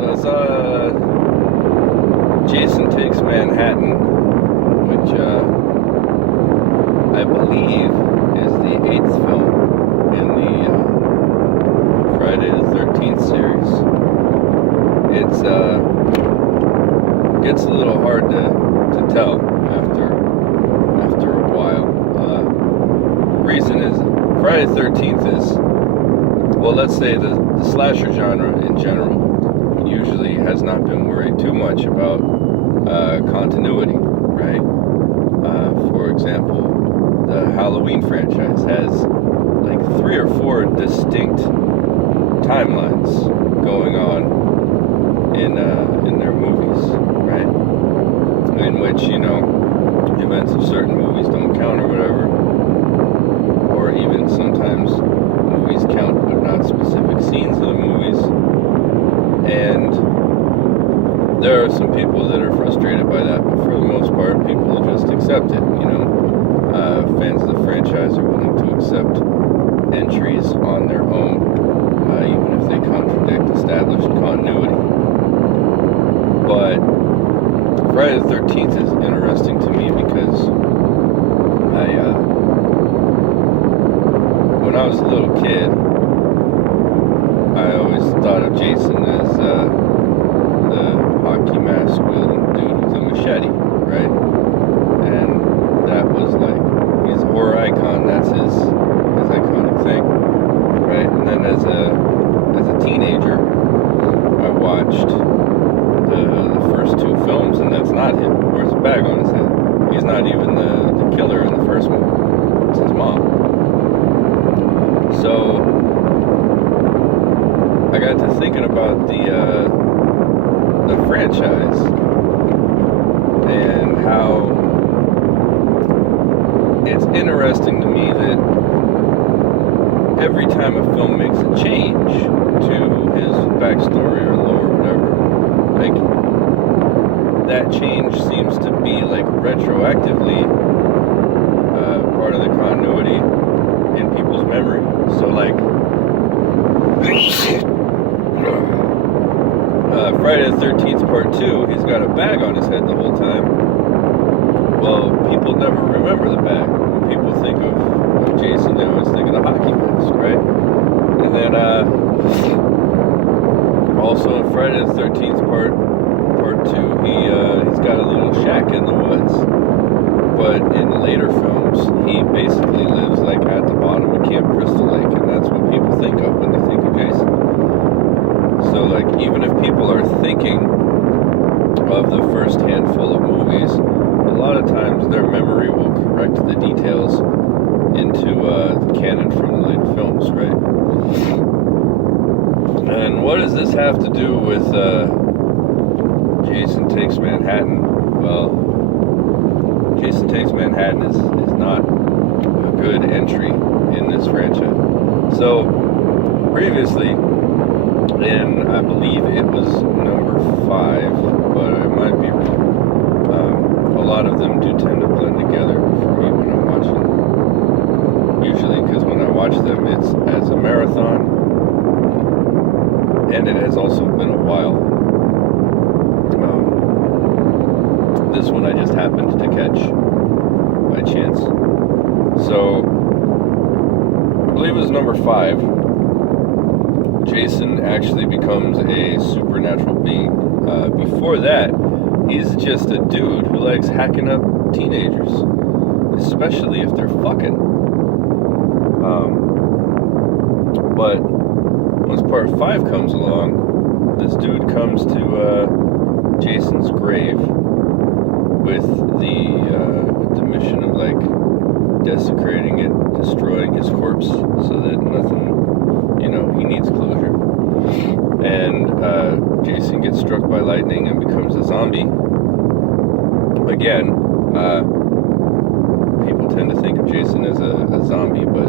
was Jason Takes Manhattan, which I believe is the 8th film in the Friday the 13th series. It's gets a little hard to tell after a while. Reason is Friday the 13th is, well, let's say the slasher genre in general usually has not been worried too much about continuity, right? For example, the Halloween franchise has like 3 or 4 distinct timelines going on in their movies, right? In which, events of certain movies don't count or whatever, or even sometimes movies count but not specific scenes of the movies. And there are some people that are frustrated by that, but for the most part, people just accept it. Fans of the franchise are willing to accept entries on their own, even if they contradict established continuity. But Friday the 13th is interesting to me because when I was a little kid, I always thought of Jason as the hockey mask wielding dude with a machete, right? And that was like, he's a horror icon, that's his iconic thing, right? And then as a teenager, I watched the first 2 films, and that's not him. He wears a bag on his head. He's not even the killer in the first one. It's his mom. So I got to thinking about the franchise and how it's interesting to me that every time a film makes a change to his backstory or lore or whatever, like, that change seems to be like retroactively part of the continuity in people's memory. So like Friday the 13th Part 2, he's got a bag on his head the whole time. Well, people never remember the bag. When people think of Jason, they always think of the hockey mask, right? And then also in Friday the 13th Part 2, he's got a little shack in the woods. But in later films, he basically lives like at the bottom of Camp Crystal Lake, and that's what people think of when they think of Jason. So like, even if people are thinking of the first handful of movies, a lot of times their memory will correct the details into the canon from the later films, right? And what does this have to do with Jason Takes Manhattan? Well, Jason Takes Manhattan is not a good entry in this franchise. So, previously, and I believe it was number 5, but I might be wrong. A lot of them do tend to blend together for me when I'm watching. Usually, because when I watch them, it's as a marathon, and it has also been a while. This one I just happened to catch by chance. So, I believe it was number 5. Jason actually becomes a supernatural being. Before that, he's just a dude who likes hacking up teenagers, especially if they're fucking. But once Part 5 comes along, this dude comes to Jason's grave with the mission of like desecrating it, destroying his corpse, so that nothing, he needs closure. And Jason gets struck by lightning and becomes a zombie. Again, people tend to think of Jason as a zombie, but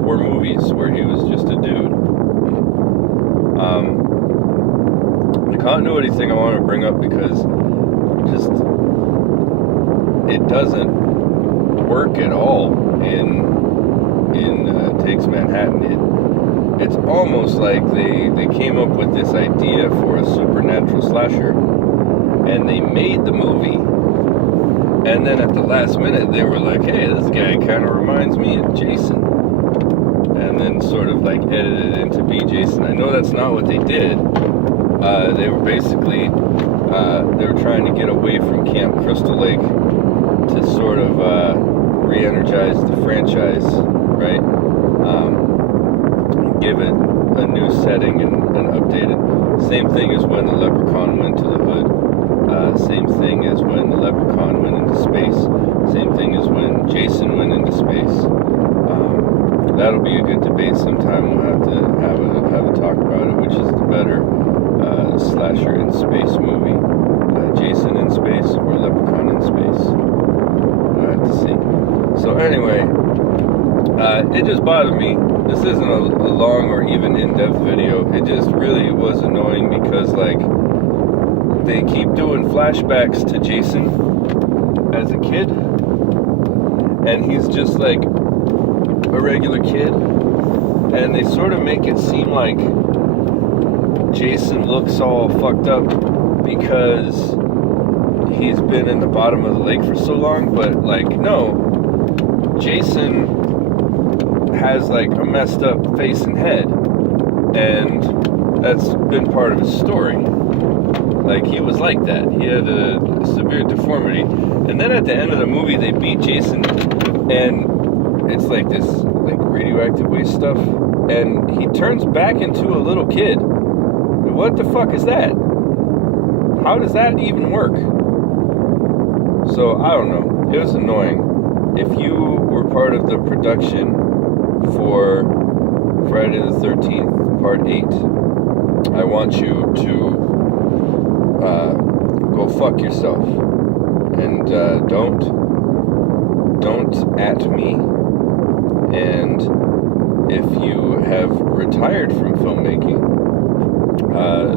4 movies where he was just a dude. The continuity thing I want to bring up because just it doesn't work at all in Takes Manhattan. it's almost like they came up with this idea for a supernatural slasher, and they made the movie, and then at the last minute they were like, hey, this guy kind of reminds me of Jason, and then sort of like edited it into be Jason. I know that's not what they did. They were basically they were trying to get away from Camp Crystal Lake to sort of re-energize the franchise, right? Give it a new setting and update it. Same thing as when the Leprechaun went to the hood. Same thing as when the Leprechaun went into space. Same thing as when Jason went into space. That'll be a good debate sometime. We'll have to have a talk about it. Which is the better slasher in space movie? Jason in space or Leprechaun in space? We'll have to see. So anyway, it just bothered me. This isn't a long or even in-depth video. It just really was annoying because, like, they keep doing flashbacks to Jason as a kid, and he's just like a regular kid, and they sort of make it seem like Jason looks all fucked up because he's been in the bottom of the lake for so long, but like, no, Jason has like a messed up face and head, and that's been part of his story. Like, he was like that. He had a severe deformity, and then at the end of the movie they beat Jason, and it's like this like radioactive waste stuff, and he turns back into a little kid. What the fuck is that? How does that even work? So I don't know. It was annoying. If you were part of the production for Friday the 13th, Part 8, I want you to go fuck yourself. And don't at me. And if you have retired from filmmaking,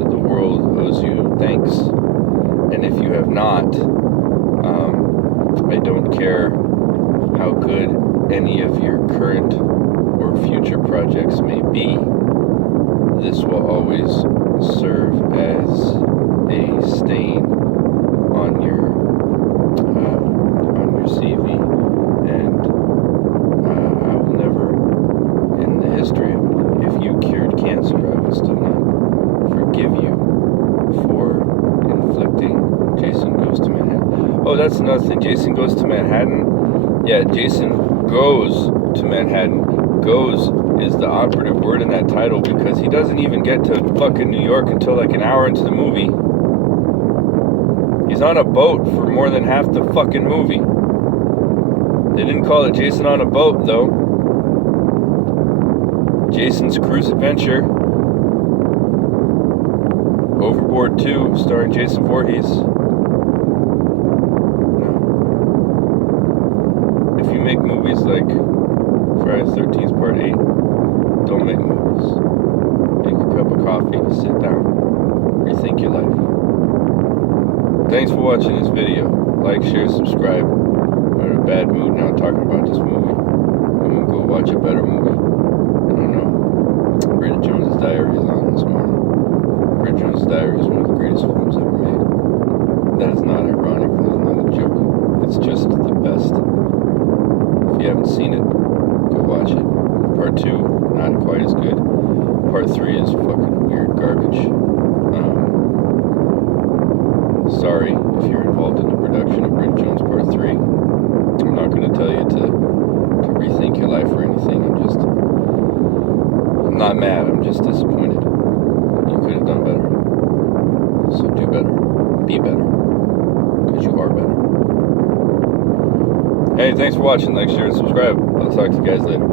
the world owes you thanks. And if you have not, I don't care how good any of your current or future projects may be, this will always serve as a stain on your CV, and I will never, in the history of it, if you cured cancer, I would still not forgive you for inflicting Jason Goes to Manhattan. Oh, that's another thing. Jason Goes to Manhattan. Yeah, Jason goes to Manhattan. Goes is the operative word in that title, because he doesn't even get to fucking New York until like an hour into the movie. He's on a boat for more than half the fucking movie. They didn't call it Jason on a Boat, though. Jason's Cruise Adventure. Overboard 2, starring Jason Voorhees. No. If you make movies like Friday the 13th Part 8, don't make movies. Make a cup of coffee, sit down, rethink your life. Thanks for watching this video. Like, share, subscribe. I'm in a bad mood now talking about this movie. I'm gonna go watch a better movie. I don't know. Bridget Jones's Diary is on this morning. Bridget Jones's Diary is one of the greatest films ever made. That is not ironic. That is not a joke. It's just the best. If you haven't seen it, go watch it. Part 2, not quite as good. Part 3 is fucking weird garbage. Sorry if you're involved in the production of Bridget Jones Part 3. I'm not going to tell you to rethink your life or anything. I'm not mad. I'm just disappointed. You could have done better. So do better. Be better. Because you are better. Hey, thanks for watching. Like, share, and subscribe. I'll talk to you guys later.